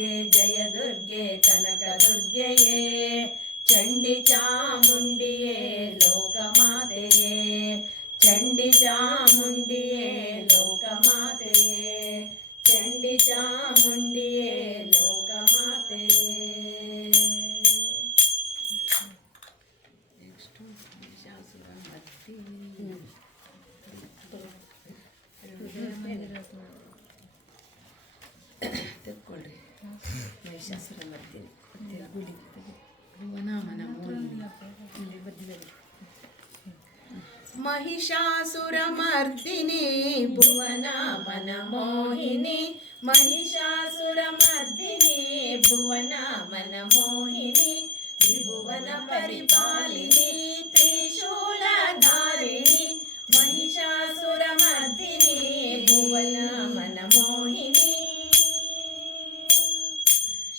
ದುರ್ಗೆ ಜಯ ದುರ್ಗೆ ಕನಕ ದುರ್ಗೆಯೇ ಚಂಡಿ ಚಾಮುಂಡಿಯೇ ಲೋಕಮಾತೆಯೇ ಚಂಡಿ ಚಾಮುಂಡಿಯೇ ಲೋಕಮಾತೆಯೇ ಚಂಡಿ ಚಾಮುಂಡಿಯೇ ಲೋಕಮಾತೆಯೇ. ತೆಕ್ಕೊಳ್ರಿ ಮಹಿಷಾಸುರ ಮರ್ದಿನಿ ಗುಡಿ ಭುವನಾಮನ ಮಹಿಷಾಸುರ ಮರ್ದಿನಿ ಭುವನಾಮನ ಮೋಹಿನಿ ಮಹಿಷಾಸುರ ಮರ್ದಿನಿ ಭುವನಾಮನ ಮೋಹಿನಿ ತ್ರಿಭುವನ ಪರಿಪಾಲಿನಿ ತ್ರಿಶೂಲಧಾರಿಣಿ ಮಹಿಷಾಸುರ ಮರ್ದಿನಿ ಭುವನಾಮನ ಮೋಹಿನಿ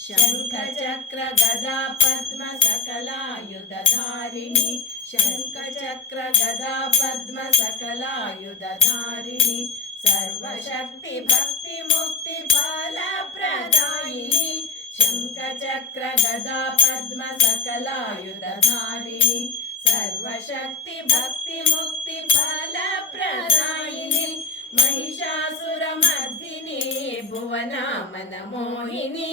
ಶಂಖ ಚಕ್ರ ಗದಾ ಪದ್ಮ ಸಕಲಾಯುಧಧಾರಿಣಿ ಶಂಖ ಚಕ್ರ ಗದಾ ಪದ್ಮ ಸಕಲಾಯುಧಧಾರಿಣಿ ಸರ್ವಶಕ್ತಿ ಭಕ್ತಿ ಮುಕ್ತಿ ಫಲಪ್ರದಾಯಿನಿ ಶಂಖ ಚಕ್ರ ಗದಾ ಪದ್ಮ ಸಕಲಾಯುಧಧಾರಿಣಿ ಸರ್ವಶಕ್ತಿ ಭಕ್ತಿ ಮುಕ್ತಿ ಫಲಪ್ರದಾಯಿನಿ ಮಹಿಷಾಸುರ ಮರ್ದಿನಿ ಭುವನಾಮನ ಮೋಹಿನಿ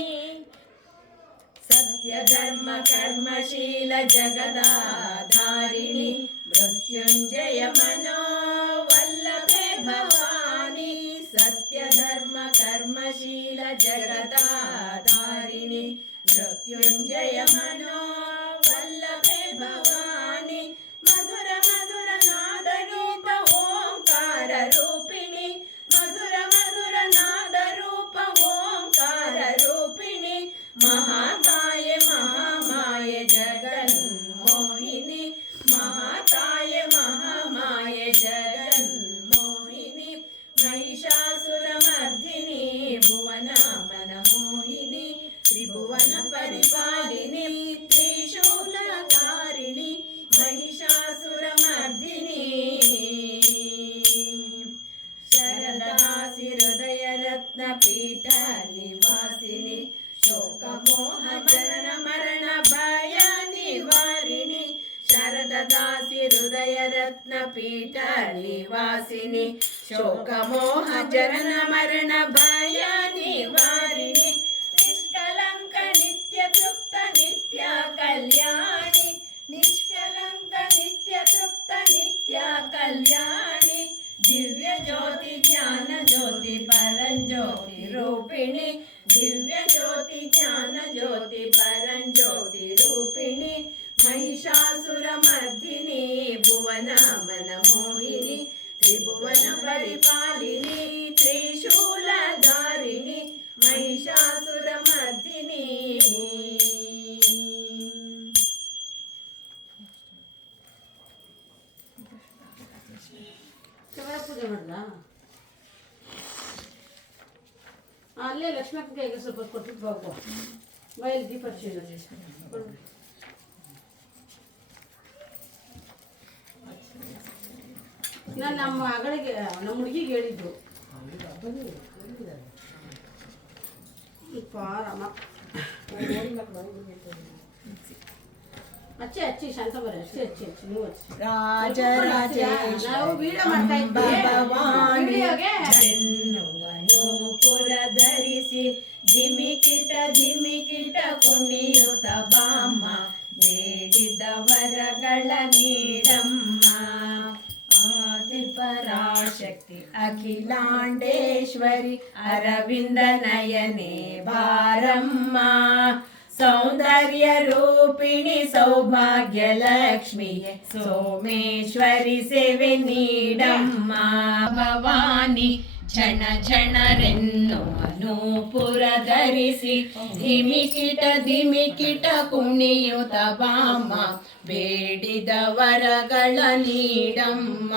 ಸತ್ಯ ಧರ್ಮ ಕರ್ಮಶೀಲ ಜಗದಾಧಾರಿಣಿ ಮೃತ್ಯುಂಜಯ ಮನೋವಲ್ಲಭೆ ಭವಾನಿ ಸತ್ಯ ಧರ್ಮ ಕರ್ಮಶೀಲ ಜಗದಾಧಾರಿಣಿ ಮೃತ್ಯುಂಜಯ ಮನೋವಲ್ಲಭೆ ಭವಾನಿ ಮಧುರ ಮಧುರ ನಾದ ರೂಪ ಓಂಕಾರ ರೂಪಿಣಿ ಮಧುರ ಮಧುರ ನಾದ ರೂಪ ಓಂಕಾರ ರೂಪಿಣಿ ಮಹಾತಾಯೆ ಮಹಾಮಾಯೆ ಜಗನ್ಮೋಹಿನಿ ಮಹಾತಾಯೆ ಮಹಾಮಾಯೆ ಜಗನ್ಮೋಹಿನಿ ಮಹಿಷಾಸುರ ಮರ್ದಿನಿ ಭುವನಾಮನ ಮೋಹಿನಿ ತ್ರಿಭುವನ ಪರಿಪಾಲಿನಿ ತ್ರಿಶೂಲಧಾರಿಣಿ ಮಹಿಷಾಸುರ ಮರ್ದಿನಿ ಶರದಾಸಿ ಹೃದಯ ರತ್ನ ಪೀಠ ನಿವಾಸಿನಿ ಶೋಕ ಮೋಹ ಜನನ ಮರಣ ಭಯ ನಿವಾರಿಣಿ ಶರದದಾಸಿ ಹೃದಯ ರತ್ನ ಪೀಠ ನಿವಾಸಿನಿ ಶೋಕ ಮೋಹ ಜನನ ಮರಣ ಭಯ ನಿವಾರಿಣಿ ನಿಷ್ಕಲಂಕ ನಿತ್ಯ ತೃಪ್ತ ನಿತ್ಯ ಕಲ್ಯಾಣಿ ನಿಷ್ಕಲಂಕ ನಿತ್ಯ ತೃಪ್ತ ನಿತ್ಯ ಕಲ್ಯಾಣಿ ದಿವ್ಯ ಜ್ಯೋತಿ ಜ್ಞಾನ ಜ್ಯೋತಿ ಪರಂಜ್ಯೋತಿ ರೂಪಿಣಿ ದಿವ್ಯ ಜ್ಯೋತಿ ಜ್ಞಾನ ಜ್ಯೋತಿ ಪರಂಜ್ಯೋತಿ ರೂಪಿಣಿ ಮಹಿಷಾಸುರ ಮರ್ದಿನಿ ಭುವನಾಮನ ಮೋಹಿನಿ ತ್ರಿಭುವನ ಪರಿಪಾಲಿನಿ ತ್ರಿಶೂಲಧಾರಿಣಿ ಮಹಿಷಾಸುರ ಮರ್ದಿನಿ. ಪೂಜೆ ಮಾಡಲ್ಲ ಅಲ್ಲೇ ಲಕ್ಷ್ಮೀಗೆ ಈಗ ಸ್ವಲ್ಪ ಕೊಟ್ಟು ಹೋಗುವ ಬಯಲು ದೀಪ ನಾನು ನಮ್ಮ ಮಗಳಿಗೆ ನಮ್ಮ ಹುಡುಗಿಗೆ ಹೇಳಿದ್ದು ರಾಮ ಅಚ್ಚಿ ಅಚ್ಚಿ ಶಾಂತ ಬರ ಅಚ್ಚಿ ಅಚ್ಚಿ ಅಚ್ಚಿ ನೀವು ನಾವು ವಿಡಿಯೋ ಮಾಡ್ತಾ ಇದ್ದೀವಿ ಪುರ ಧರಿಸಿ ಧಿಮಿಕಿಟ ಧಿಮಿಕಿಟ ಕುಣಿಯುತ್ತ ಬಾಮ್ಮ ಬೇಡಿದ ವರಗಳ ನೀಡಮ್ಮ ಆದಿಪರಾಶಕ್ತಿ ಅಖಿಲಾಂಡೇಶ್ವರಿ ಅರವಿಂದ ನಯನೆ ಬಾರಮ್ಮ ಸೌಂದರ್ಯ ರೂಪಿಣಿ ಸೌಭಾಗ್ಯ ಲಕ್ಷ್ಮಿ ಸೋಮೇಶ್ವರಿ ಸೇವೆ ನೀಡಮ್ಮ ಭವಾನಿ ಝಣ ಝಣರೆನ್ನುವ ನೂಪುರ ಧರಿಸಿ ಧಿಮಿಕಿಟ ಧಿಮಿಕಿಟ ಕುಣಿಯುತ್ತ ಬಾಮ್ಮ ಬೇಡಿದ ವರಗಳ ನೀಡಮ್ಮ